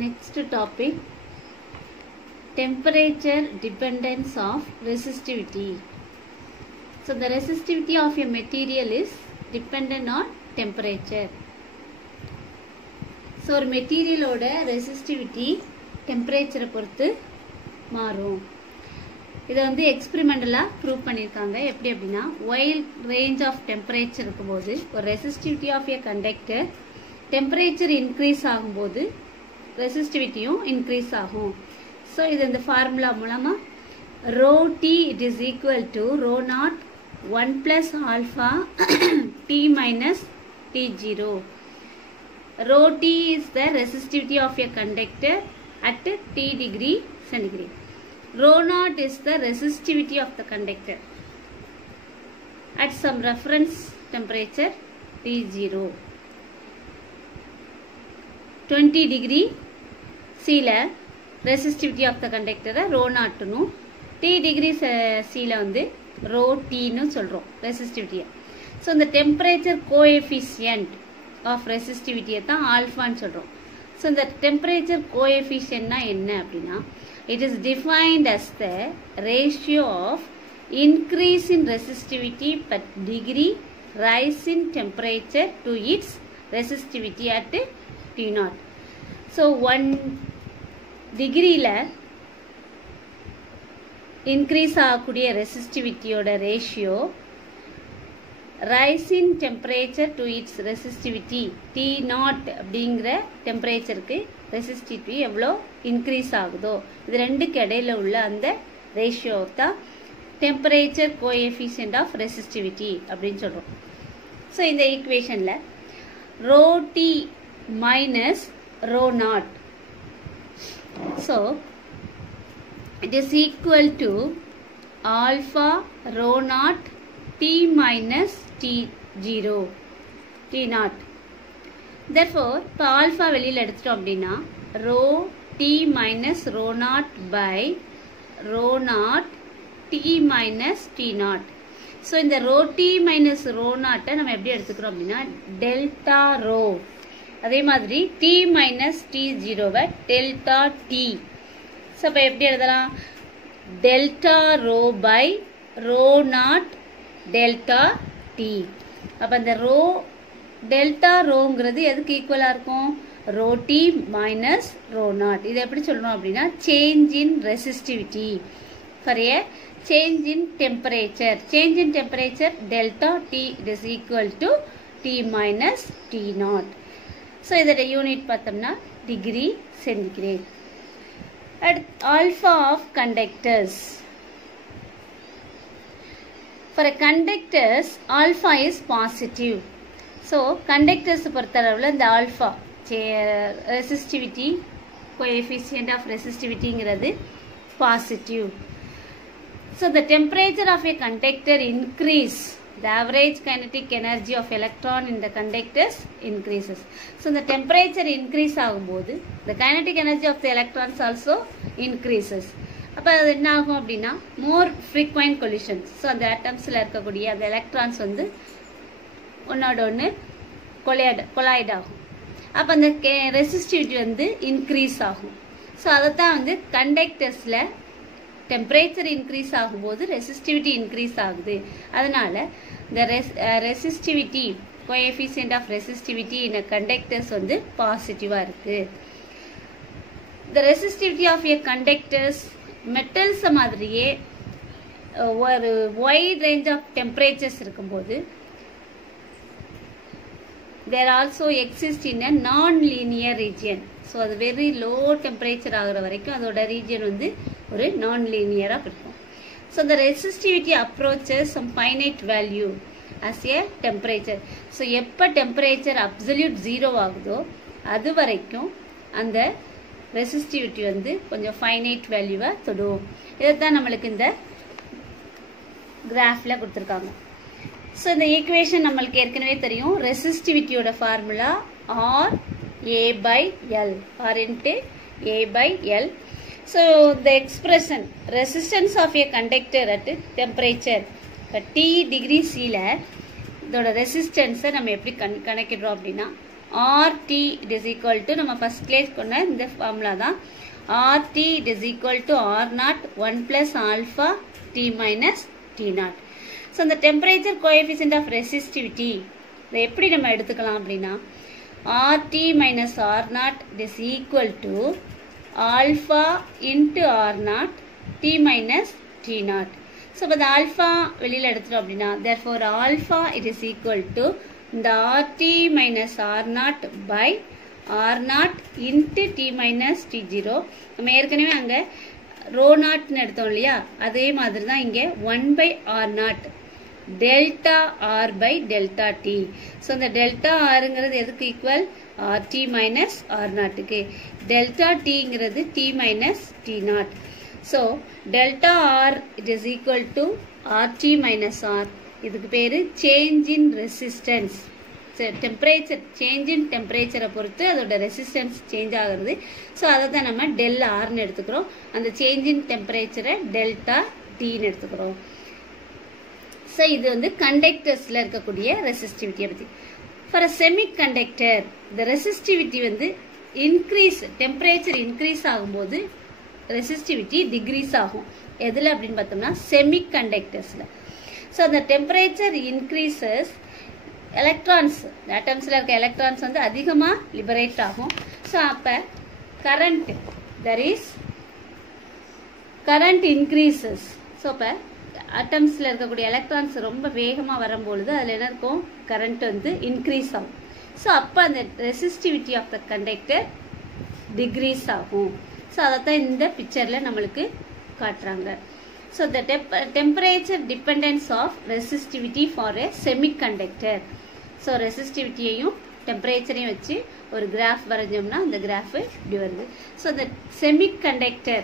Next topic, temperature dependence of resistivity. So the resistivity of a material is dependent on temperature. So ஒரு material ஓட resistivity temperature பொறுத்து மாறும். இதை வந்து எக்ஸ்பெரிமெண்டலா prove பண்ணியிருக்காங்க. எப்படி அப்படின்னா, while range of temperature இருக்கும்போது ஒரு resistivity of a conductor temperature increase ஆகும்போது ரெசிஸ்டிவிட்டியும் இன்க்ரீஸ் ஆகும். ஸோ இது இந்த ஃபார்முலா மூலமா rho t it is equal to rho naught 1 plus alpha t minus t0. Rho t is the resistivity of a conductor at t degree centigrade. Rho naught is the resistivity of the conductor at some reference temperature T0. 20 degree C ல resistivity of the conductor rho naught னு, T degree C ல வந்து rho T னு சொல்றோம் resistivity. So இந்த temperature coefficient of resistivity தான் alpha னு சொல்றோம். So இந்த temperature coefficient னா என்ன அப்படின்னா, it is defined as the ratio of increase in resistivity per degree rise in temperature to its resistivity at T0. So 1 டிகிரியில் increase ஆகக்கூடிய ரெசிஸ்டிவிட்டியோட ratio rise in temperature to its resistivity T0 அப்படிங்கிற டெம்பரேச்சருக்கு resistivity எவ்வளோ increase ஆகுதோ இது ரெண்டுக்கு இடையில உள்ள அந்த ரேஷியோ தான் டெம்பரேச்சர் கோஎஃபிஷியன்ட் ஆஃப் ரெசிஸ்டிவிட்டி அப்படின்னு சொல்கிறோம். ஸோ இந்த ஈக்குவேஷனில் rho T minus rho naught. So it is equal to alpha rho naught T minus T0 T0. Therefore இப்போ alpha வெளியில் எடுத்துட்டோம் அப்படின்னா rho T minus rho naught by rho naught T minus T0. So இந்த rho T minus rho naught நம்ம எப்படி எடுத்துக்கிறோம் அப்படின்னா delta rho. அதே மாதிரி T minus T0 delta T. So இப்போ எப்படி எழுதலாம், delta rho by rho naught delta T. அப்போ இந்த rho delta rhoங்கிறது எதுக்கு ஈக்குவலாக இருக்கும், rho T minus rho naught. இது எப்படி சொல்கிறோம் அப்படின்னா change in resistivity for a change in temperature. Change in temperature delta T it is equal to T minus T0. So இதோட யூனிட் பார்த்தோம்னா degree centigrade. Alpha of conductors. For a conductors alpha is positive. So conductors பொறுத்தளவில் இந்த alpha resistivity coefficient of resistivity positive. So the temperature of a conductor increase, the average kinetic energy of electron in the conductors increases. So the temperature increase ஆகும்போது the kinetic energy of the electrons also increases. அப்போ அது என்ன ஆகும் அப்படின்னா more frequent collisions. So அந்த ஆட்டம்ஸில் இருக்கக்கூடிய அந்த electrons வந்து ஒன்னோட ஒன்று கொலாய்ட் ஆகும். அப்போ அந்த ரெசிஸ்டிவிட்டி வந்து இன்க்ரீஸ் ஆகும். ஸோ அதை தான் வந்து கண்டக்டர்ஸில் டெம்பரேச்சர் இன்க்ரீஸ் ஆகும்போது ரெசிஸ்டிவிட்டி இன்க்ரீஸ் ஆகுது. அதனால இந்த resistivity coefficient of resistivity in conductors வந்து பாசிட்டிவாக இருக்குது. இந்த resistivity of a conductors metals மாதிரியே ஒரு வைட் ரேஞ்ச் ஆஃப் டெம்பரேச்சர்ஸ் இருக்கும்போது தேர் ஆல்சோ எக்ஸிஸ்ட் இன் அ நான் லீனியர் ரீஜியன். ஸோ அது வெரி லோ டெம்பரேச்சர் ஆகிற வரைக்கும் அதோட ரீஜியன் வந்து ஒரு நான் லீனியராக இருக்கும். So the resistivity approaches some finite value as a temperature. So எப்போ டெம்பரேச்சர் அப்சல்யூட் 0 ஆகுதோ அது வரைக்கும் அந்த ரெசிஸ்டிவிட்டி வந்து கொஞ்சம் ஃபைனைட் வேல்யூவை தொடும். இதைத்தான் நம்மளுக்கு இந்த கிராஃபில் கொடுத்துருக்காங்க. ஸோ இந்த ஈக்குவேஷன் நம்மளுக்கு ஏற்கனவே தெரியும். ரெசிஸ்டிவிட்டியோட formula R A by L, R into A by L. So the expression resistance of a conductor at temperature T degree C ல இதோட ரெசிஸ்டன்ஸை நம்ம எப்படி கணக்கிடுறோம் அப்படின்னா RT it is equal to நம்ம ஃபர்ஸ்ட் கிளாஸ் கொண்ட இந்த ஃபார்முலா தான் RT it is equal to R0 1 plus alpha T minus T0. So the temperature coefficient of resistivity இதை எப்படி நம்ம எடுத்துக்கலாம் அப்படின்னா RT minus R0 is equal to alpha into R0 T minus T0. So the alpha வெளியில எடுத்துட்டோம் அப்படின்னா therefore alpha it is equal to the RT minus R0 by R0 into T minus T0. நம்ம ஏற்கனவே அங்க rho naught னு எடுத்தோம் இல்லையா அதே மாதிரி தான் இங்க 1 by R0 delta R by delta T. So the delta Rங்கிறது எதுக்கு ஈக்குவல் RT minus R0 க்கு delta T ங்கிறது T minus T0. So delta R it is equal to RT minus R. இதுக்கு பேரு change in resistance. Temperature change in temperature பொறுத்து அதோட resistance change ஆகிறது. So அதை தான் நம்ம del R னு எடுத்துக்கிறோம். அந்த change in temperature delta T னு எடுத்துக்கிறோம். So இது வந்து conductorsல இருக்கக்கூடிய resistivity பத்தி. For a semiconductor the resistivity வந்து increase temperature increase ஆகும்போது resistivity decrease ஆகும். எதுல அப்படினு பார்த்தோம்னா semiconductorsல. So the temperature increases electrons atomsல இருக்க electrons வந்து அதிகமா liberate ஆகும். So அப்ப current there is current increases. So அப்ப atomsல இருக்கக்கூடிய electrons ரொம்ப வேகமா வரும்போது அதுல என்ன இருக்கும் current வந்து increase ஆகும். So அப்ப அந்த resistivity of the conductor decrease ஆகும். So அதத்தான் இந்த பிக்சர்ல நமக்கு காட்டுறாங்க. So the temperature dependence of resistivity for a semiconductor. So resistivity-யையும் temperature-யையும் வச்சு ஒரு graph வரைஞ்சோம்னா அந்த graph இப்படி வருது. So the semiconductor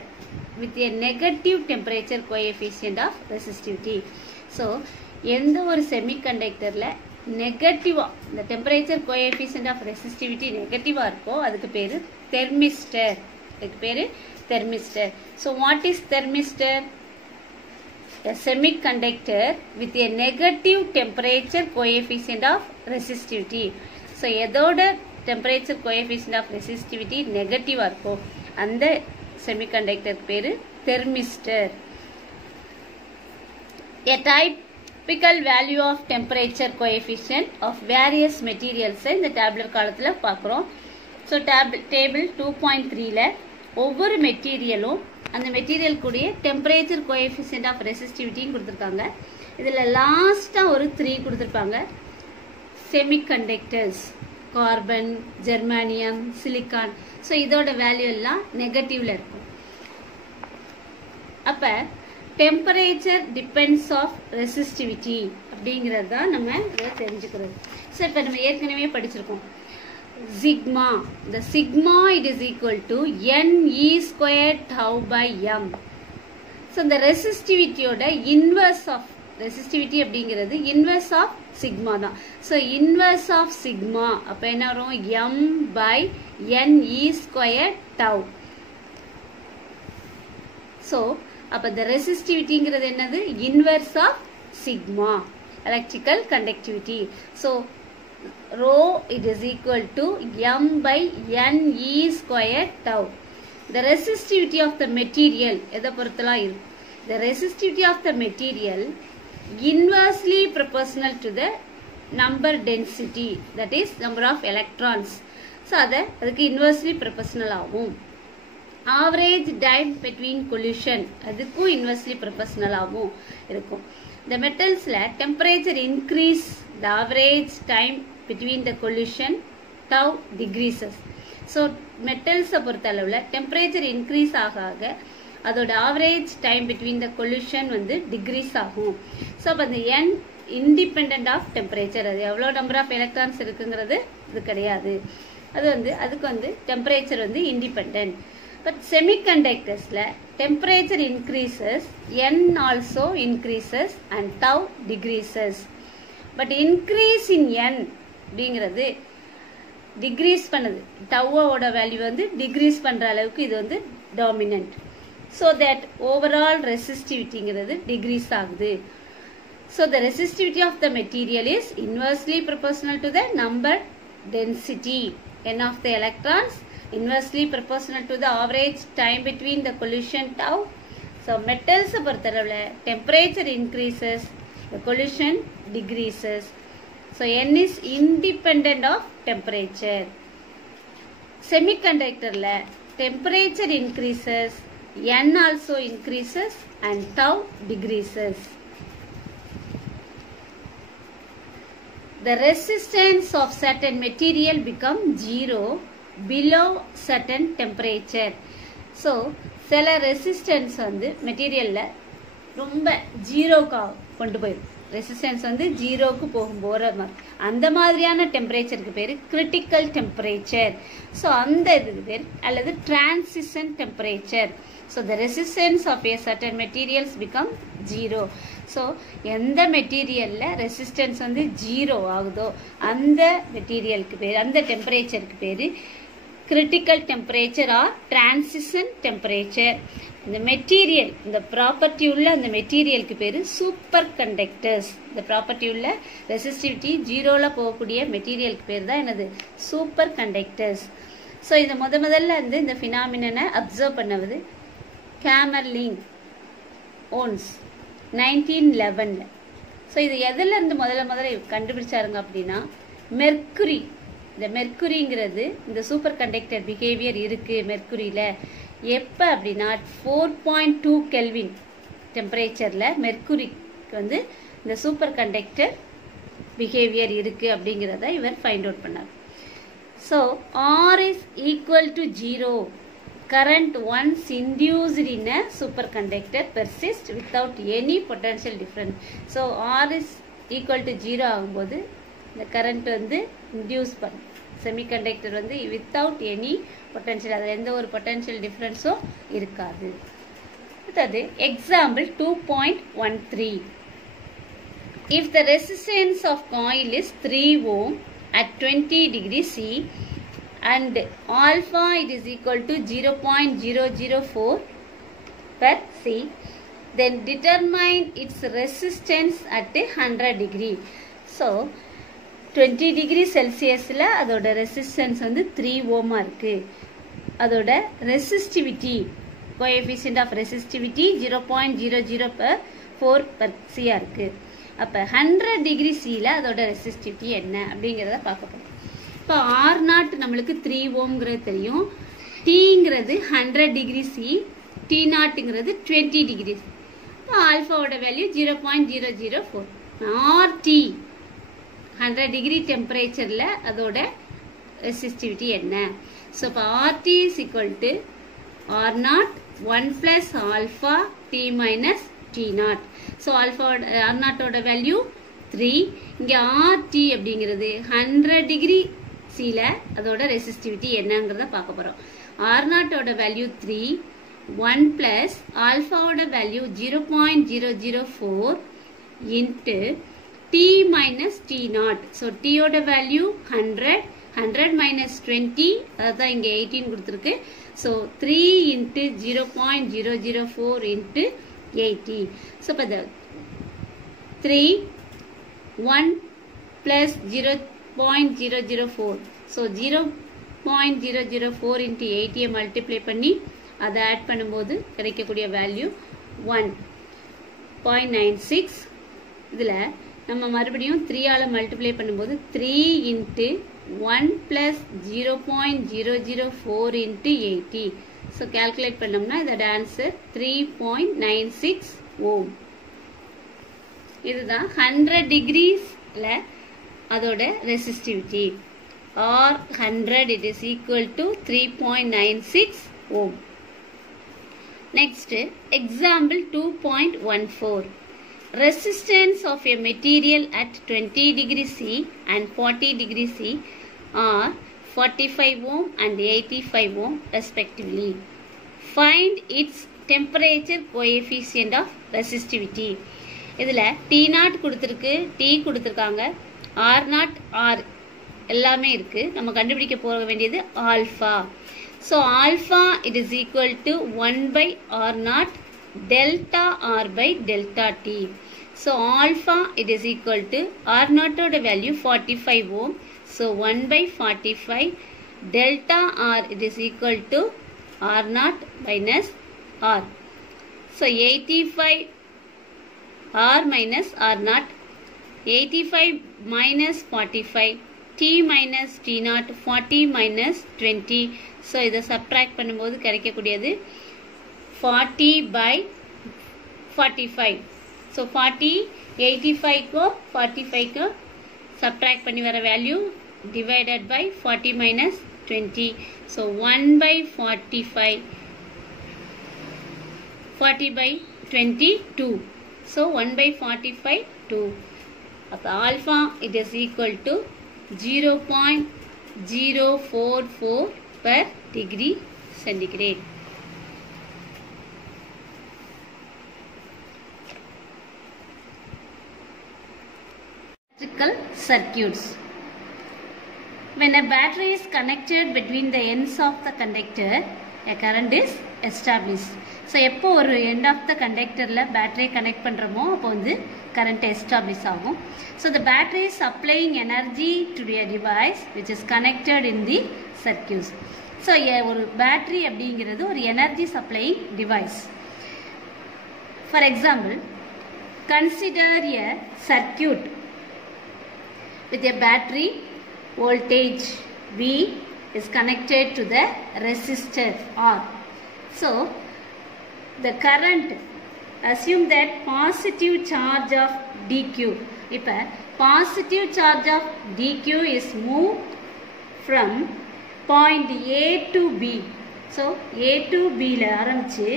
with a negative temperature coefficient of resistivity. So எந்த ஒரு semiconductor-ல நெகட்டிவா the temperature coefficient of resistivity நெகட்டிவா இருக்கோ அதுக்கு பேரு thermistor. அதுக்கு பேரு thermistor. So what is thermistor? A semiconductor with a negative temperature coefficient of resistivity. So எதோட temperature coefficient of resistivity negative இருக்கோ அந்த semiconductor பேரு thermistor. A typical value of temperature coefficient of various materials இந்த tabular காலத்துல பார்க்கிறோம். So table 2.3ல ஒவ்வொரு மெட்டீரியலும் அந்த material கூடிய டெம்பரேச்சர் கோஎஃபிஷியன்ட் ஆஃப் ரெசிஸ்டிவிட்டியும் கொடுத்துருக்காங்க. இதில் லாஸ்ட்டாக ஒரு 3 கொடுத்துருப்பாங்க. செமிகண்டக்டர்ஸ் கார்பன், ஜெர்மானியம், சிலிக்கான். ஸோ இதோட வேல்யூ எல்லாம் நெகட்டிவ்ல இருக்கும். அப்போ டெம்பரேச்சர் டிபெண்ட்ஸ் ஆஃப் ரெசிஸ்டிவிட்டி அப்படிங்கிறது தான் நம்ம இதை தெரிஞ்சுக்கிறது. ஸோ இப்போ நம்ம ஏற்கனவே படிச்சிருக்கோம் sigma. The sigma it is equal to NE squared tau by M. So the resistivity oda inverse of resistivity அப்படிங்கிறது inverse of sigma தான். So inverse of sigma அப்ப என்ன வரும் M by NE squared tau. So அப்ப the resistivity-ங்கிறது என்னது inverse of sigma electrical conductivity. So rho it is equal to M by NE squared tau. The resistivity of the material எதை பொறுத்தலாம் இருக்கும். The resistivity of the material inversely proportional to the number density, that is number of electrons. So அதுக்கு inversely proportional ஆகும். Average time between collision அதுக்கும் inversely proportional ஆகும் இருக்கும். The metals temperature increase, the average time between the collision tau decreases. So metals பொறுத்த அளவுல temperature increase ஆக அதோட average time between the collision வந்து decrease ஆகும். So அப்ப அந்த n independent of temperature, அது எவ்வளவு number of electrons இருக்குங்கிறது இது கிடையாது. அது வந்து அதுக்கு வந்து temperature வந்து independent. But semiconductorsல temperature increases, n also increases and tau decreases. But increase in n அப்படிங்கிறது டிக்ரீஸ் பண்ணுது. டவ்வோட வேல்யூ வந்து டிக்ரீஸ் பண்ற அளவுக்கு இது வந்து டாமினன்ட். ஸோ தட் ஓவரால் ரெசிஸ்டிவிட்டிங்கிறது டிக்ரீஸ் ஆகுது. So the resistivity of the material is inversely proportional to the number density n of the electrons, inversely proportional to the average time between the collision tau. So metals பொறுத்தளவுல temperature increases, the collision decreases. So n is independent of temperature. Semiconductorல temperature increases, n also increases and tau decreases. The resistance of certain material become zero below certain temperature. So சில resistance வந்து மெட்டீரியல்ல ரொம்ப ஜீரோக்கு கொண்டு போயிடும். Resistance வந்து ஜீரோக்கு போகும்போது அந்த மாதிரியான டெம்பரேச்சருக்கு பேர் கிரிட்டிக்கல் டெம்பரேச்சர். ஸோ அந்த இதுக்கு பேர் அல்லது transition temperature. So the resistance of a certain materials become zero. So எந்த மெட்டீரியலில் ரெசிஸ்டன்ஸ் வந்து ஜீரோ ஆகுதோ அந்த மெட்டீரியலுக்கு பேர், அந்த டெம்பரேச்சருக்கு பேர் critical temperature or transition temperature. இந்த மெட்டீரியல், இந்த ப்ராப்பர்ட்டி உள்ள அந்த மெட்டீரியலுக்கு பேர் சூப்பர் கண்டக்டர்ஸ். இந்த ப்ராப்பர்ட்டி உள்ள ரெசிஸ்டிவிட்டி ஜீரோவில் போகக்கூடிய மெட்டீரியலுக்கு பேர் தான் என்னது சூப்பர் கண்டக்டர்ஸ். ஸோ இதை முதல்ல வந்து இந்த ஃபினாமினனை அப்சர்வ் பண்ணவது கேமர்லின் ஓன்ஸ் 1911. ஸோ இது எதிலிருந்து முதல்ல கண்டுபிடிச்சாருங்க அப்படின்னா மெர்க்குரி. இந்த மெர்க்குரிங்கிறது இந்த சூப்பர் கண்டக்டர் பிஹேவியர் இருக்கு மெர்க்குரியில எப்போ அப்படின்னா 4.2 கெல்வின் டெம்பரேச்சர்ல மெர்க்குரிக்கு வந்து இந்த சூப்பர் கண்டக்டர் பிஹேவியர் இருக்கு அப்படிங்கிறத இவர் ஃபைண்ட் அவுட் பண்ணார். So R is equal to 0. Current once induced in a superconductor persists without any potential difference. So R is equal to 0 ஆகும்போது இந்த கரண்ட் வந்து இன்டியூஸ் பண்ணும் செமிகண்டக்டர் வந்து வித்தவுட் எனி பொட்டன்ஷியல், அதில் எந்த ஒரு பொட்டன்ஷியல் டிஃப்ரென்ஸும் இருக்காது. அடுத்தது example 2.13. If the resistance of coil is 3 ohm at 20 degree C and alpha it is equal to 0.004 per C, then determine its resistance at 100 degree. So 20 degree செல்சியஸில் அதோட resistance வந்து 3 ஓமா இருக்கு. அதோட resistivity coefficient of resistivity 0.004 per C இருக்கு. அப்போ 100 degree சியில் அதோட ரெசிஸ்டிவிட்டி என்ன அப்படிங்கிறத பார்க்க போகிறோம். இப்போ R0 நம்மளுக்கு 3 ஓம்ங்கிறது தெரியும். Tங்கிறது 100 டிகிரி சி, T0ங்கிறது 20 டிகிரி. இப்போ ஆல்ஃபாவோட வேல்யூ 0.004. RT 100 டிகிரி டெம்பரேச்சர்ல அதோட ரெசிஸ்டிவிட்டி என்ன? ஸோ இப்போ RT is equal to R0 1 plus alpha T minus T0. So R0ஓட வேல்யூ 3. இங்கே RT அப்படிங்கிறது 100 டிகிரி சில அதோட ரெசிஸ்டிவிட்டி என்னங்கிறத பார்க்க போகிறோம். R0ஓட வேல்யூ 3, 1 plus ஆல்ஃபாவோட value 0.004 into T minus T0. So T ஓட வேல்யூ 100, 100 minus 20, அதான் இங்கே 18 கொடுத்துருக்கு. So 3 into 0.004 into 80. So இப்போ 3, 1 plus 0.004. So 0.004 into 80 மல்டிப்ளை பண்ணி அதை ஆட் பண்ணும்போது கிடைக்கக்கூடிய வேல்யூ 1.96. இதில் நம்ம மறுபடியும் 3ஆல மல்டிப்ளை பண்ணும்போது 3 into 1 plus 0.004 into 80. So calculate பண்ணோம்னா இதோட ஆன்சர் 3.96 ஓம். இதுதான் 100 டிகிரிஸ்ல அதோட resistivity. R 100 it is equal to 3.96 ohm. Next example 2.14. Resistance of a material at 20 degree C and 40 degree C are 45 ohm and 85 ohm respectively. Find its temperature coefficient of resistivity. இதில் T0 கொடுத்துருக்கு, T கொடுத்துருக்காங்க, R0, R எல்லாமே இருக்கு. நம்ம கண்டுபிடிக்க போக வேண்டியது alpha. So alpha it is equal to 1 by R0 delta R by delta T. So alpha it is equal to R naught oda value 45 ohm. So 1 by 45 delta R it is equal to R naught minus R. So 85 R minus R naught. 85 minus 45 T minus T naught 40 minus 20. So இதை subtract பண்ணும்போது கிடைக்கக்கூடியது 40 by 45. So 40 85 को 45 को subtract பண்ணி வர value divided by 40 minus 20. So 1 by 45 40 by 22. So 1 by 45 2. Alpha it is equal to 0.044 per degree centigrade. Electrical circuits. When a battery is connected between the ends of the conductor, a current is established. So எப்போ ஒரு end of the conductorல battery connect பண்றோமோ அப்போ வந்து current establish ஆகும். So the battery is supplying energy to a device which is connected in the circuit. So ஒரு battery அப்படிங்கிறது ஒரு energy supplying device. For example, consider a circuit with a battery voltage V is connected to the resistor R. So the current, assume that positive charge of dq. If positive charge of dq is moved from point A to B. So A to B ல ஆரம்பிச்சு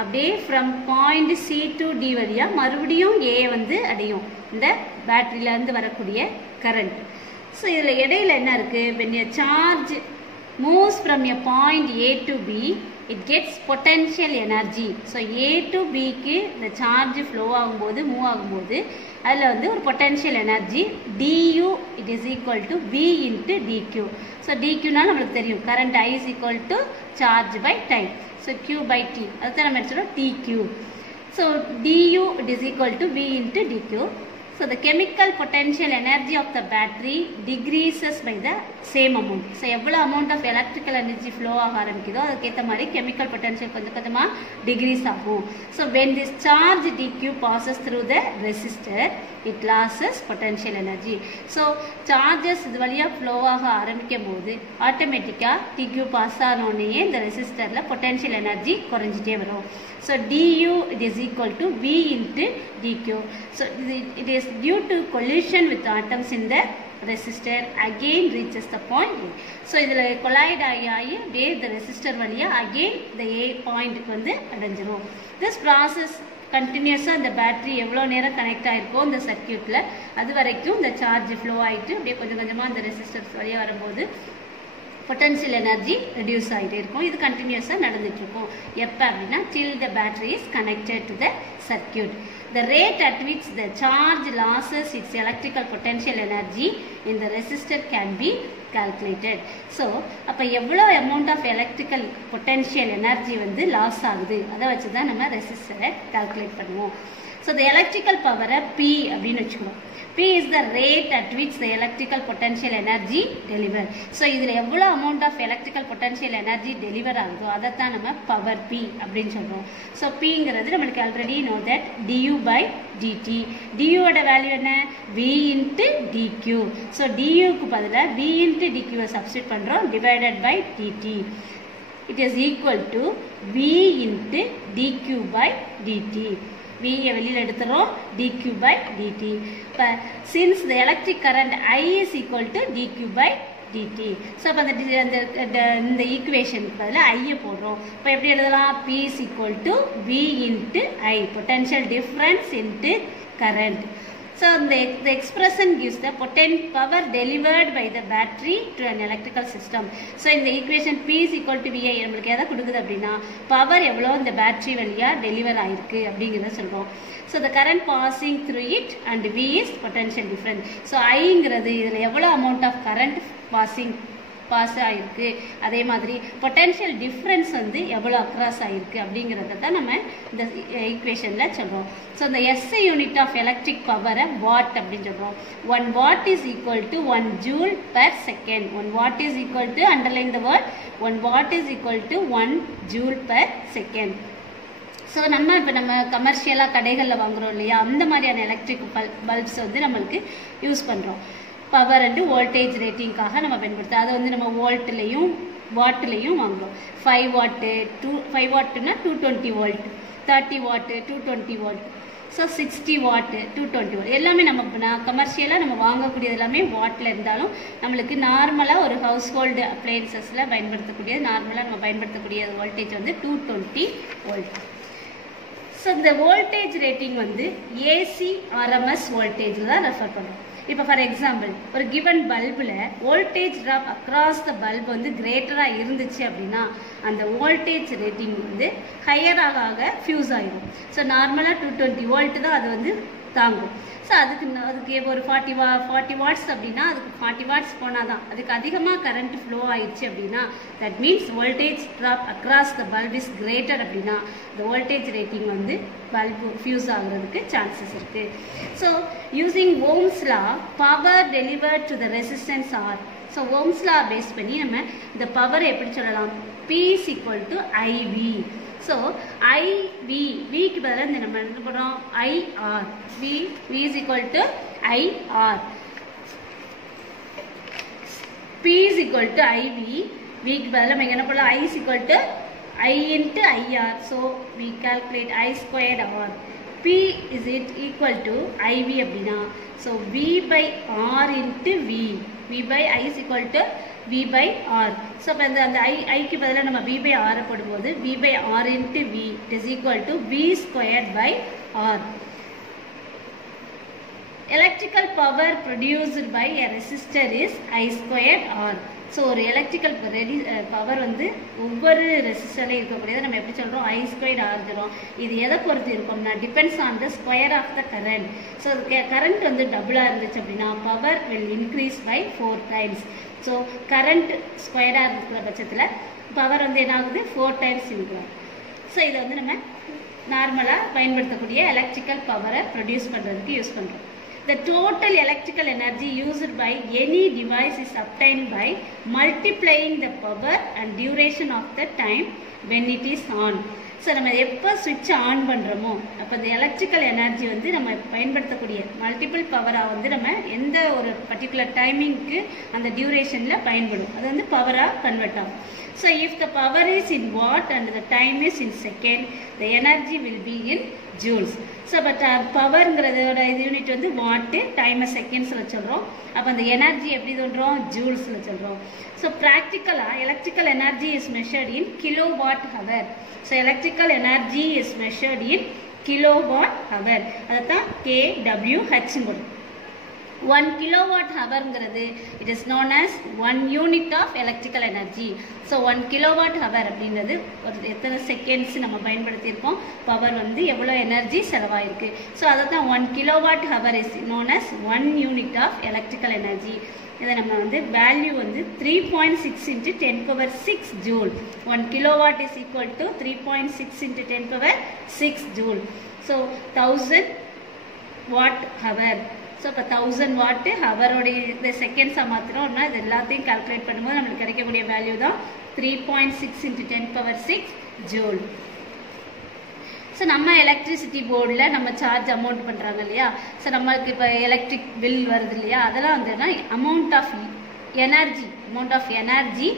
அப்படியே from point C to D வழியா மறுபடியும் A வந்து அடையும் இந்த பேட்டரியில இருந்து வரக்கூடிய current. So இதுல இடையில என்ன இருக்கு? When a charge moves from a point A to B, it gets potential energy. So A to B க்கு the charge flow ஆகும்போது move ஆகும்போது அதில் வந்து ஒரு potential energy du it is equal to V into dq. So dq னா நம்மளுக்கு தெரியும் current I is equal to charge by time. So q by t. அதுதான் நம்ம எடுத்துறோம் tq. So du it is equal to V into dq. So the chemical potential energy of the battery decreases by the same amount. So எவ்வளவு amount of electrical energy flow ஆக ஆரம்பிக்குதோ அதுக்கு ஏத்த மாதிரி chemical potential கொஞ்சம் கொஞ்சமா decrease ஆகும். So when this charge dq passes through the resistor, it loses potential energy. So charges இது வழியா flow ஆக ஆரம்பிக்கும்போது ஆட்டோமேட்டிக்கா dq pass ஆனோனே இந்த ரெசிஸ்டர்ல potential energy குறைஞ்சிட்டே வரும். So du it is equal to V into dq. So it is due to collision with atoms in the resistor again reaches the point A. So இதுல collide ஆகி அப்படியே the resistor வழியா again the A point க்கு வந்து அடைஞ்சிரும். This process continuous இந்த battery எவ்வளவு நேரம் connect ஆயிருக்கோ இந்த சர்க்யூட்ல அது வரைக்கும் இந்த சார்ஜ் ஃப்ளோ ஆயிட்டு அப்படியே கொஞ்சம் கொஞ்சமா இந்த ரெசிஸ்டர்ஸ் வழியா வரும்போது potential energy reduce ஆயிட்டே இருக்கும். இது கண்டினியூஸா நடந்துட்டு இருக்கும். எப்ப அப்படினா till the battery is connected to the circuit. The rate at which the charge loses its electrical potential energy in the resistor can be calculated. So அப்ப எவ்வளவு amount of electrical potential energy வந்து loss ஆகுது அதை வச்சு தான் நம்ம ரெசிஸ்டரை calculate பண்ணுவோம். So the electrical power P அப்படின்னு வெச்சுக்கிறோம். P is the rate at which the electrical potential energy deliver. So இதுல எவ்வளவு amount of electrical potential energy deliver ஆகுதோ அதை தான் நம்ம power P அப்படின்னு சொல்றோம். So Pங்கிறது நமக்கு already know that du by dt. du ஓட வேல்யூ என்ன? V into dq. So du க்கு பதிலா V into dq substitute பண்றோம் divided by dt. It is equal to V into dq by dt. V வெளியில எடுத்துறோம் dq by dt. Since the electric current I is equal to dq by dt. So இந்த equation பதிலா I போடுறோம். இப்போ எப்படி எழுதலாம்? P is equal to V into I, potential difference into current. So the expression gives the power delivered by the battery to an electrical system. So in the equation P is equal to VI நமக்கு எதை கொடுக்குது அப்படின்னா power எவ்வளோ இந்த battery வழியா deliver ஆயிருக்கு அப்படிங்கிறத சொல்றோம். So the current passing through it and V is potential difference. So Iங்கிறது இதில் எவ்வளோ amount of current passing pass ஆயிருக்கு, அதே மாதிரி பொட்டன்ஷியல் டிஃப்ரென்ஸ் வந்து எவ்வளோ அக்ராஸ் ஆயிருக்கு அப்படிங்கிறத தான் நம்ம இந்த ஈக்குவேஷனில் சொல்கிறோம். ஸோ இந்த SI யூனிட் ஆஃப் எலக்ட்ரிக் பவரை வாட் அப்படின்னு சொல்கிறோம். 1 watt is equal to 1 joule per second. 1 watt is equal to, underline the word, 1 watt is equal to 1 joule per second. So நம்ம இப்போ நம்ம கமர்ஷியலாக கடைகளில் வாங்குகிறோம் இல்லையா, அந்த மாதிரியான எலக்ட்ரிக் பல்ப்ஸ் வந்து நம்மளுக்கு யூஸ் பண்ணுறோம். பவர் அண்டு வோல்டேஜ் ரேட்டிங்காக நம்ம பயன்படுத்துகிறோம். அதை வந்து நம்ம வோல்ட்லேயும் வாட்லேயும் வாங்குகிறோம். 5 வாட்டு 5 வாட்டுன்னா 220 வோல்ட், 30 வாட்டு 220 வோல்ட், ஸோ 60 வாட்டு 220 வோல்ட் எல்லாமே நம்ம கமர்ஷியலாக நம்ம வாங்கக்கூடியது எல்லாமே வாட்டில் இருந்தாலும் நம்மளுக்கு நார்மலாக ஒரு ஹவுஸ் ஹோல்டு அப்ளையன்சஸில் பயன்படுத்தக்கூடியது, நார்மலாக நம்ம பயன்படுத்தக்கூடிய வோல்டேஜ் வந்து 220 வோல்ட். ஸோ இந்த வோல்டேஜ் ரேட்டிங் வந்து ஏசி ஆர்எம்எஸ் வோல்டேஜில் தான் ரெஃபர் பண்ணுறோம். இப்போ ஃபார் எக்ஸாம்பிள் ஒரு கிவன் பல்பில் voltage drop across the bulb வந்து கிரேட்டராக இருந்துச்சு அப்படின்னா அந்த வோல்டேஜ் ரேட்டிங் வந்து ஹையராக ஆக ஃபியூஸ் ஆகிடும். ஸோ நார்மலாக 220 வோல்ட் தான் அது வந்து தாங்கும். ஸோ அதுக்கு ஒரு 40 வாட்ஸ் அப்படின்னா அதுக்கு 40 வாட்ஸ் போனால் தான், அதுக்கு அதிகமாக கரண்ட் ஃப்ளோ ஆயிடுச்சு அப்படின்னா that means voltage drop across the bulb is greater அப்படின்னா இந்த வோல்டேஜ் ரேட்டிங் வந்து பல்பு ஃபியூஸ் ஆகுறதுக்கு சான்சஸ் இருக்குது. So using Ohm's law power delivered to the resistance R. So Ohm's law base பண்ணி நம்ம இந்த பவர் எப்படி சொல்லலாம், P is equal to IV. So IV, விக்கு பதிலாக இந்த நம்ம என்ன பண்ணுறோம் IR, V is equal to IR. P is equal to IV, விக்கு பதிலாக நம்ம என்ன பண்ணலாம் I is equal to I into IR. So we calculate I squared R. P is it equal to IV அப்படின்னா so V by R into V by I is equal to V by R. So அந்த ஐக்கு பதிலாக நம்ம V by R போடும்போது V by R into V is equal to V squared by R. Electrical power produced by a resistor is I squared R. So ஒரு electrical power வந்து ஒவ்வொரு ரெசிஸ்டர்லையும் இருக்கக்கூடியதை நம்ம எப்படி சொல்கிறோம் I squared R சொல்கிறோம். இது எதை பொறுத்து இருக்கும்னா depends on the square of the current. So current வந்து டபுளாக இருந்துச்சு அப்படின்னா power will increase by 4 times. So current ஸ்கொயராக இருக்கிற பட்சத்தில் பவர் வந்து என்ன ஆகுது 4 டைம்ஸ் இருக்கும். ஸோ இதை வந்து நம்ம நார்மலாக பயன்படுத்தக்கூடிய எலக்ட்ரிக்கல் பவரை ப்ரொடியூஸ் பண்ணுறதுக்கு யூஸ் பண்ணுறோம். The total electrical energy used by any device is obtained by multiplying the power and duration of the time when it is on. So நம்ம எப்போ சுவிட்ச் ஆன் பண்ணுறோமோ அப்போ அந்த எலக்ட்ரிக்கல் எனர்ஜி வந்து நம்ம பயன்படுத்தக்கூடிய மல்டிபிள் பவராக வந்து நம்ம எந்த ஒரு பர்டிகுலர் டைமிங்க்கு அந்த டியூரேஷனில் பயன்படும், அது வந்து பவராக கன்வெர்ட் ஆகும். So if the power is in watt and the time is in second the energy will be in joules. So but பவருங்கிறதோட யூனிட் வந்து வாட்டு, டைமை செகண்ட்ஸில் சொல்கிறோம். அப்போ அந்த எனர்ஜி எப்படி சொல்கிறோம் ஜூல்ஸில் சொல்கிறோம். ஸோ ப்ராக்டிக்கலாக electrical energy is measured in kilowatt hour. So electrical energy is measured in kilowatt hour, அதை தான் KWH வரும். 1 kilowatt hourங்கிறது it is known as 1 unit of electrical energy. So 1 kilowatt hour அப்படின்றது ஒரு எத்தனை செகண்ட்ஸ் நம்ம பயன்படுத்தியிருக்கோம், பவர் வந்து எவ்வளோ எனர்ஜி செலவாயிருக்கு. ஸோ அதை தான் 1 kilowatt hour is known as 1 unit of electrical energy. இதை நம்ம வந்து வேல்யூ வந்து 3.6 into 10 power 6 joule. 1 kilowatt is equal to 3.6 into 10 power 6 joule. So 1000 watt hour. So இப்போ 1000 வாட்டு ஹவரோடைய இந்த செகண்ட்ஸாக மாத்திரம்னா இது எல்லாத்தையும் கால்குலேட் பண்ணும்போது நம்மளுக்கு கிடைக்கக்கூடிய வேல்யூ தான் 3.6 into 10 power 6 ஜூல். ஸோ நம்ம எலக்ட்ரிசிட்டி போர்டில் நம்ம சார்ஜ் அமௌண்ட் பண்ணுறாங்க இல்லையா, ஸோ நம்மளுக்கு இப்போ எலக்ட்ரிக் பில் வருது இல்லையா, அதெல்லாம் வந்துன்னா amount of energy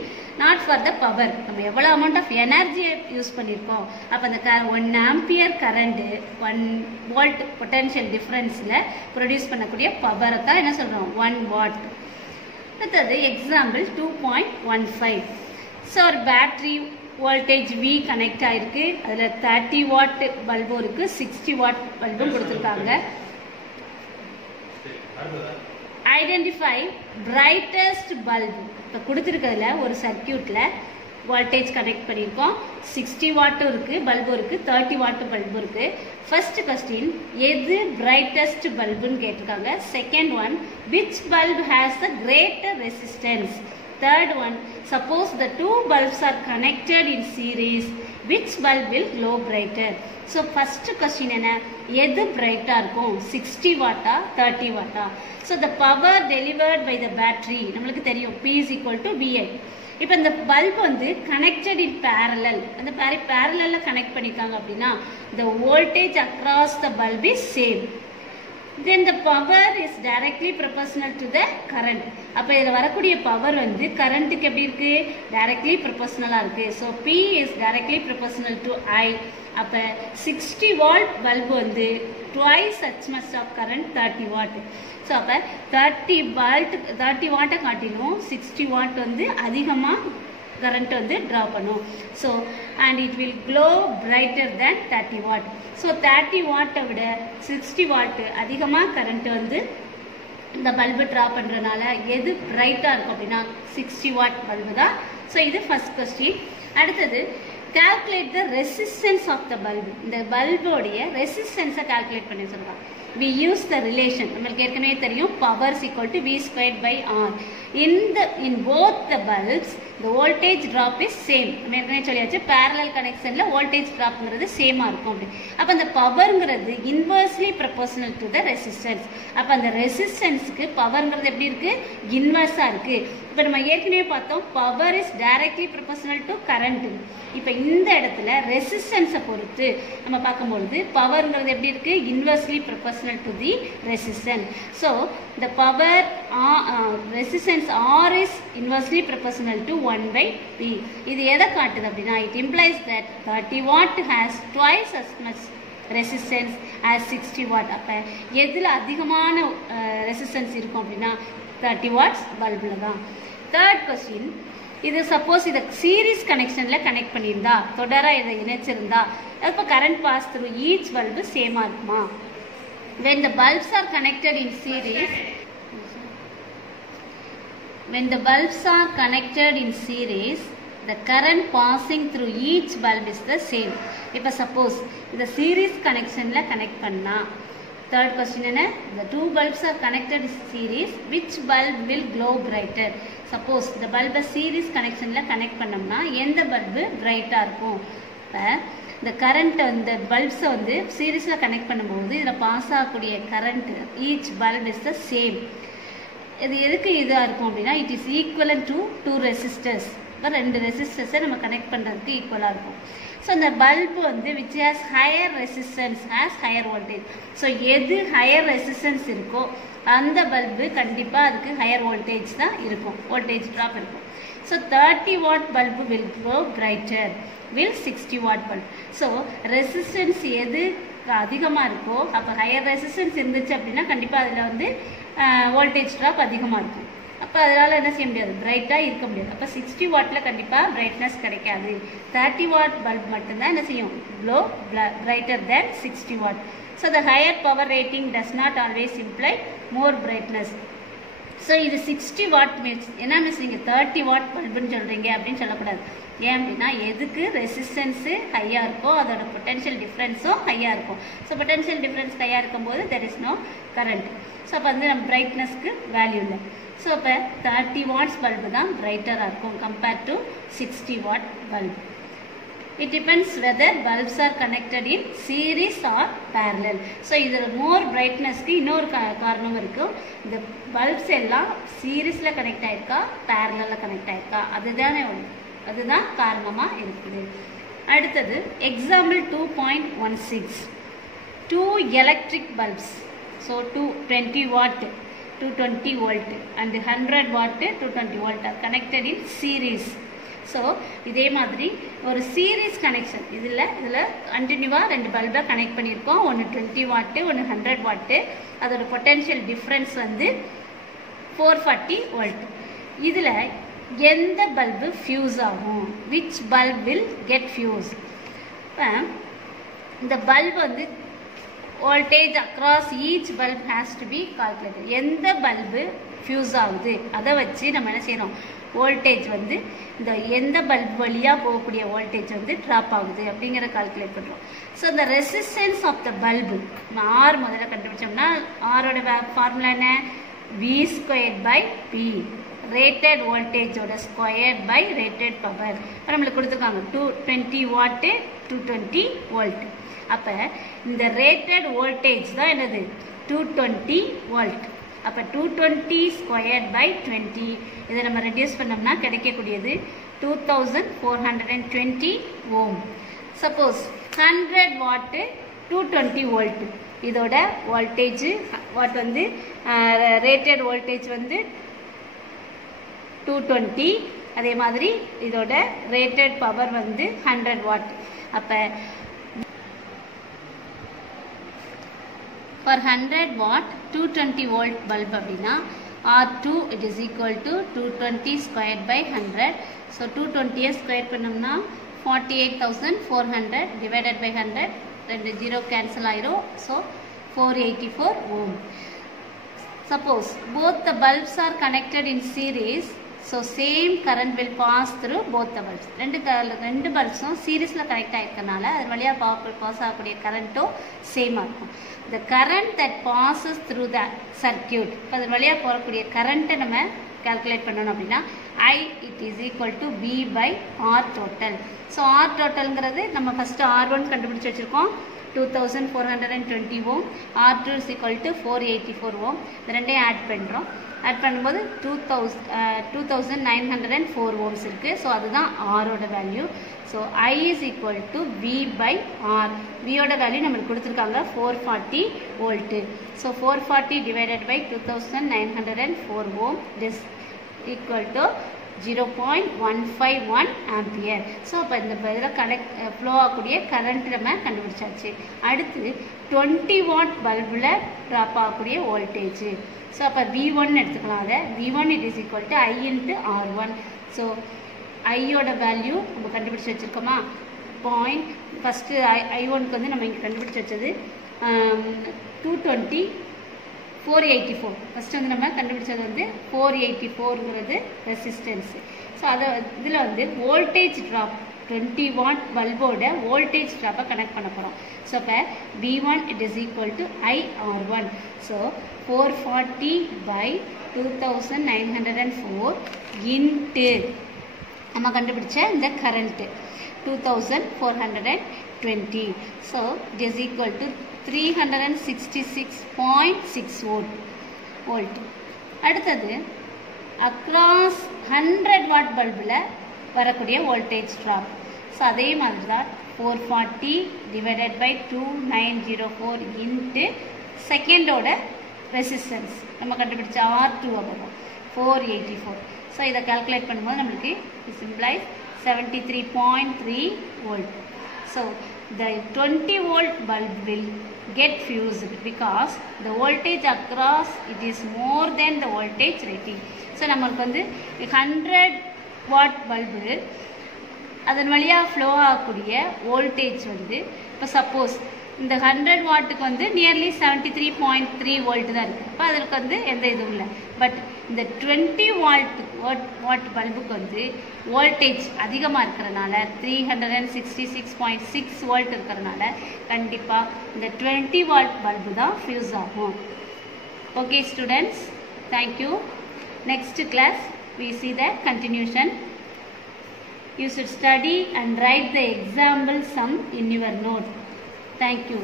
not for the power. நம்ம எவ்வளோ அமௌண்ட் ஆஃப் எனர்ஜியை யூஸ் பண்ணியிருக்கோம். அப்போ அந்த 1 ஆம்பியர் கரண்ட்டு 1 வோல்ட் பொட்டன்ஷியல் டிஃப்ரென்ஸில் ப்ரொடியூஸ் பண்ணக்கூடிய பவரை தான் என்ன சொல்கிறோம் 1 வாட். அடுத்தது எக்ஸாம்பிள் 2.15. ஸோ ஒரு பேட்ரி வோல்டேஜ் V கனெக்ட் ஆகிருக்கு, அதில் 30 வாட் பல்பும் இருக்குது, 60 வாட் பல்பும் கொடுத்துருக்காங்க. Identify brightest bulb. இப்போ கொடுத்துருக்கிறதுல ஒரு சர்க்கியூட்டில் வோல்டேஜ் கனெக்ட் பண்ணியிருக்கோம், 60 வாட்டும் இருக்குது பல்பும் இருக்குது, 30 வாட்டு பல்பும் இருக்குது. ஃபர்ஸ்ட் கொஸ்டின் எது பிரைட்டஸ்ட் பல்புன்னு கேட்டிருக்காங்க. Second one which bulb has the greater resistance. Third one, suppose the two bulbs are connected in series, which bulb will glow brighter? So first question என்ன, எது பிரைட்டா இருக்கும், 60 வாட்டா 30 வாட்டா? So the power delivered by the battery நம்மளுக்கு தெரியும், P is equal to VI. இப்போ இந்த bulb வந்து connected இன் parallel, அந்த பேரலல்ல கனெக்ட் பண்ணிருக்காங்க அப்படின்னா the voltage across the bulb is same. Then the power is directly proportional to the current. அப்ப இதுல வரக்கூடிய பவர் வந்து கரண்ட்டுக்கு எப்படி இருக்கு, directly proportional-ஆ இருக்கு. So P is directly proportional to I. அப்ப 60 watt பல்ப் வந்து twice as much of current 30 watt. So அப்ப 30 watt காட்டிலும் 60 watt வந்து அதிகமா current வந்து draw பண்ணும். So and it will glow brighter than 30 watt. So 30 watt விட 60 watt அதிகமா current வந்து இந்த பல்பு draw பண்றனால எது பிரைட்டா இருக்கும் அப்படின்னா 60 watt பல்பு தான். So இது first question. அடுத்தது calculate the resistance of the bulb. இந்த பல்போடைய ரெசிஸ்டன்ஸை கால்குலேட் பண்ணி சொல்றாங்க. We use the relation. நம்மளுக்கு ஏற்கனவே தெரியும், power is equal to V squared by R. In both the bulbs, the voltage drop is same. நம்ம ஏற்கனவே சொல்லியாச்சு, parallel connectionல voltage dropங்கிறது சேமா இருக்கும் அப்படி. அப்ப அந்த பவர்ங்கிறது inversely proportional to the resistance. அப்ப அந்த ரெசிஸ்டன்ஸ்க்கு பவர்ங்கிறது எப்படி இருக்கு, இன்வர்ஸா இருக்கு. இப்ப நம்ம ஏற்கனவே பார்த்தோம், power is directly proportional to current. இப்ப இந்த இடத்துல ரெசிஸ்டன்ஸை பொறுத்து நம்ம பார்க்கும்பொழுது பவர்ங்கிறது எப்படி இருக்கு, inversely proportional to the resistance. So the power resistance R is inversely proportional to 1/P. இது எதை காட்டுது அப்படின்னா, it implies that 30 watt has twice as much resistance as 60 watt. அப்ப எதுல அதிகமான ரெசிஸ்டன்ஸ் இருக்கும் அப்படின்னா 30 watts பல்புல தான். Third question, இது சப்போஸ் இதை சீரீஸ் கனெக்ஷன்ல கனெக்ட் பண்ணியிருந்தா, தொடரா இதை இணைச்சிருந்தா, அப்போ current pass through each bulb சேமா இருக்குமா? When the bulbs are connected in series, the current passing through each bulb is the same. இப்போ சப்போஸ் இந்த சீரீஸ் கனெக்ஷன்ல கனெக்ட் பண்ணா, third question என்ன, the two bulbs are connected in series, which bulb will glow brighter? Suppose the bulb series connectionல connect பண்ணோம்னா எந்த bulb பிரைட்டா இருக்கும்? இந்த கரண்ட் இந்த பல்ப்ஸ் வந்து சீரீஸ்ல கனெக்ட் பண்ணும்போது இதுல பாஸ் ஆகக்கூடிய current each bulb is the same. இது எதுக்கு இதா இருக்கும் அப்படின்னா, it is equivalent to 2 resistors. இப்போ 2 ரெசிஸ்டர்ஸை நம்ம கனெக்ட் பண்றதுக்கு ஈக்குவலா இருக்கும். ஸோ இந்த பல்பு வந்து which has higher resistance has higher voltage. So எது ஹையர் ரெசிஸ்டன்ஸ் இருக்கோ அந்த பல்பு கண்டிப்பாக அதுக்கு ஹையர் வோல்டேஜ் தான் இருக்கும், வோல்டேஜ் ட்ராப் இருக்கும். So 30 watt bulb will glow brighter will 60 watt bulb. So resistance எது அதிகமாக இருக்கோ, அப்போ ஹையர் ரெசிஸ்டன்ஸ் இருந்துச்சு அப்படின்னா கண்டிப்பாக அதில் வந்து வோல்டேஜ் ட்ராப் அதிகமாக இருக்கும். அப்போ அதனால் என்ன செய்ய முடியாது, பிரைட்டாக இருக்க முடியாது. அப்போ 60 வாட்டில் கண்டிப்பாக பிரைட்னஸ் கிடைக்காது. 30 வாட் பல்ப் மட்டும்தான் என்ன செய்யும், glow brighter than 60 watt. So the higher power rating does not always imply more brightness. So இது 60 watt மீன்ஸ் என்ன மீன்ஸ், நீங்கள் 30 வாட் பல்புன்னு சொல்கிறீங்க அப்படின்னு சொல்லக்கூடாது. ஏன் அப்படின்னா எதுக்கு ரெசிஸ்டன்ஸு ஹையாக இருக்கோ அதோட பொட்டென்ஷியல் டிஃப்ரென்ஸும் ஹையாக இருக்கும். ஸோ பொட்டென்ஷியல் டிஃப்ரென்ஸ் ஹையாக இருக்கும்போது there is no current. So அப்போ வந்து நம்ம பிரைட்னஸ்க்கு வேல்யூ இல்லை. ஸோ அப்போ 30 வாட்ஸ் பல்பு தான் பிரைட்டராக இருக்கும் compared to 60 watt bulb. It depends whether bulbs are connected in series or parallel. So இதில் more brightnessக்கு இன்னொரு காரணம் இருக்கும். இந்த பல்ப்ஸ் எல்லாம் சீரீஸ்ல கனெக்ட் ஆயிருக்கா parallelல கனெக்ட் ஆயிருக்கா அதுதான் காரணமா இருக்குது. அடுத்தது example 2.16. 2 electric bulbs. So 220 watt 220 volt and 100 watt 220 volt are connected in series. So இதே மாதிரி ஒரு சீரீஸ் கனெக்ஷன் இதில் கண்டினியூவாக 2 பல்பை கனெக்ட் பண்ணியிருக்கோம். ஒன்று 20 வாட்டு, ஒன்று 100 வாட்டு. அதோட பொட்டென்ஷியல் டிஃப்ரென்ஸ் வந்து 440 வோல்ட். இதில் எந்த பல்பு ஃபியூஸ் ஆகும், which bulb will get fuse? இப்போ இந்த பல்ப் வந்து voltage across each bulb has to be calculated. எந்த பல்பு ஃபியூஸ் ஆகுது அதை வச்சு நம்ம என்ன செய்யணும், வோல்டேஜ் வந்து இந்த எந்த பல்ப் வழியாக போகக்கூடிய வோல்டேஜ் வந்து ட்ராப் ஆகுது அப்படிங்கிற கால்குலேட் பண்ணுறோம். ஸோ இந்த resistance of the bulb R முதல்ல கண்டுபிடிச்சோம்னா ஆரோட ஃபார்முலா என்ன, V² by P. ரேட்டட் வோல்டேஜோட ஸ்கொயர் பை ரேட்டட் பவர். இப்போ நம்மளுக்கு கொடுத்துருக்காங்க 220 வாட்டு 220 வோல்ட். அப்போ இந்த ரேட்டட் வோல்டேஜ் தான் என்னது 220 வோல்ட். அப்போ 220 ஸ்கொயர் பை 20 இதை நம்ம ரெடியூஸ் பண்ணோம்னா கிடைக்கக்கூடியது 2420 ஓம். சப்போஸ் 100 வாட்டு 220 வோல்ட், இதோட வோல்டேஜ் வாட் வந்து ரேட்டட் வோல்டேஜ் வந்து 220, அதே மாதிரி இதோட ரேட்டட் பவர் வந்து 100 வாட். அப்போ for 100 watt 220 volt bulb அப்படின்னா R2 it is equal to 220 squared by 100. So 220 square பண்ணோம்னா 48,400 divided by 100, ரெண்டு ஜீரோ கேன்சல் ஆயிரும். So 484 ohm. Suppose both the bulbs are connected in series, so same current will pass through both the bulbs. ரெண்டு பல்ப்ஸும் சீரீஸில் connect ஆகிருக்கனால அது வழியாக pass ஆகக்கூடிய கரண்ட்டும் சேமாக இருக்கும். The current that passes through the circuit, இப்போ அது வழியாக போகக்கூடிய கரண்ட்டை நம்ம கால்குலேட் பண்ணணும் அப்படின்னா I it is equal to V by R total. So R totalங்கிறது நம்ம ஃபஸ்ட்டு R1 கண்டுபிடிச்சி வச்சுருக்கோம் 2420 ஓம், R2 is equal to 484 ஓம். இந்த ரெண்டையும் ஆட் பண்ணுறோம். ஆட் பண்ணும்போது 2904 ஓம்ஸ் இருக்குது. ஸோ அதுதான் ஆரோட value. So I is equal to V by R. Vயோட வேல்யூ நம்மளுக்கு கொடுத்துருக்காங்க 440 volt. So 440 divided by 2904 ohm is equal to 0.151 ampere. So அப்போ இந்த இதில் ஃப்ளோ ஆகக்கூடிய கரண்ட் நம்ம கண்டுபிடிச்சாச்சு. அடுத்து 20 வாட் பல்பில் ட்ராப் ஆகக்கூடிய வோல்டேஜ். ஸோ அப்போ V1 எடுத்துக்கலாம். அதை V1 it is equal to I into R1. So ஐயோட வேல்யூ நம்ம கண்டுபிடிச்சி வச்சுருக்கோமா, ஃபஸ்ட்டு I1க்கு வந்து நம்ம இங்கே கண்டுபிடிச்சி வச்சது 220 484. ஃபஸ்ட்டு வந்து நம்ம கண்டுபிடிச்சது வந்து 484ங்கிறது ரெசிஸ்டன்ஸு. ஸோ அதை இதில் வந்து வோல்டேஜ் ட்ராப் 20 வாட் பல்போட வோல்டேஜ் ட்ராப்பை கனெக்ட் பண்ண போகிறோம். ஸோ இப்போ V1 it is equal to IR1. So 440 by 2904 into நம்ம கண்டுபிடிச்ச இந்த current 2420. So it is equal to 366.6 volt. அடுத்தது அக்ராஸ் 100 வாட் பல்பில் வரக்கூடிய வோல்டேஜ் ட்ராப். ஸோ அதே மாதிரி தான் 440 divided by 2904 இன்ட்டு செகண்டோட ரெசிஸ்டன்ஸ் நம்ம கண்டுபிடிச்ச R2 வரும் 484. ஸோ இதை கால்குலேட் பண்ணும்போது நம்மளுக்கு symbolises 73.3 volt. So the 20 volt bulb will get fused because the voltage across it is more than the voltage rating. So நம்மளுக்கு வந்து 100 வாட் பல்பு அதன் வழியாக ஃப்ளோ ஆகக்கூடிய வோல்டேஜ் வந்து இப்போ சப்போஸ் இந்த 100 வாட்டுக்கு வந்து நியர்லி 73.3 வோல்ட் தான் இருக்குது. இப்போ அதற்கு வந்து எந்த இதுவும் இல்லை. பட் இந்த 20 வாட் பல்புக்கு வந்து வோல்டேஜ் அதிகமாக இருக்கிறனால 366.6 வோல்ட் இருக்கிறனால கண்டிப்பாக இந்த 20 வாட் பல்பு தான் ஃபியூஸ் ஆகும். Okay students, thank you. Next class we see the continuation. You should study and write the example sum in your note. Thank you.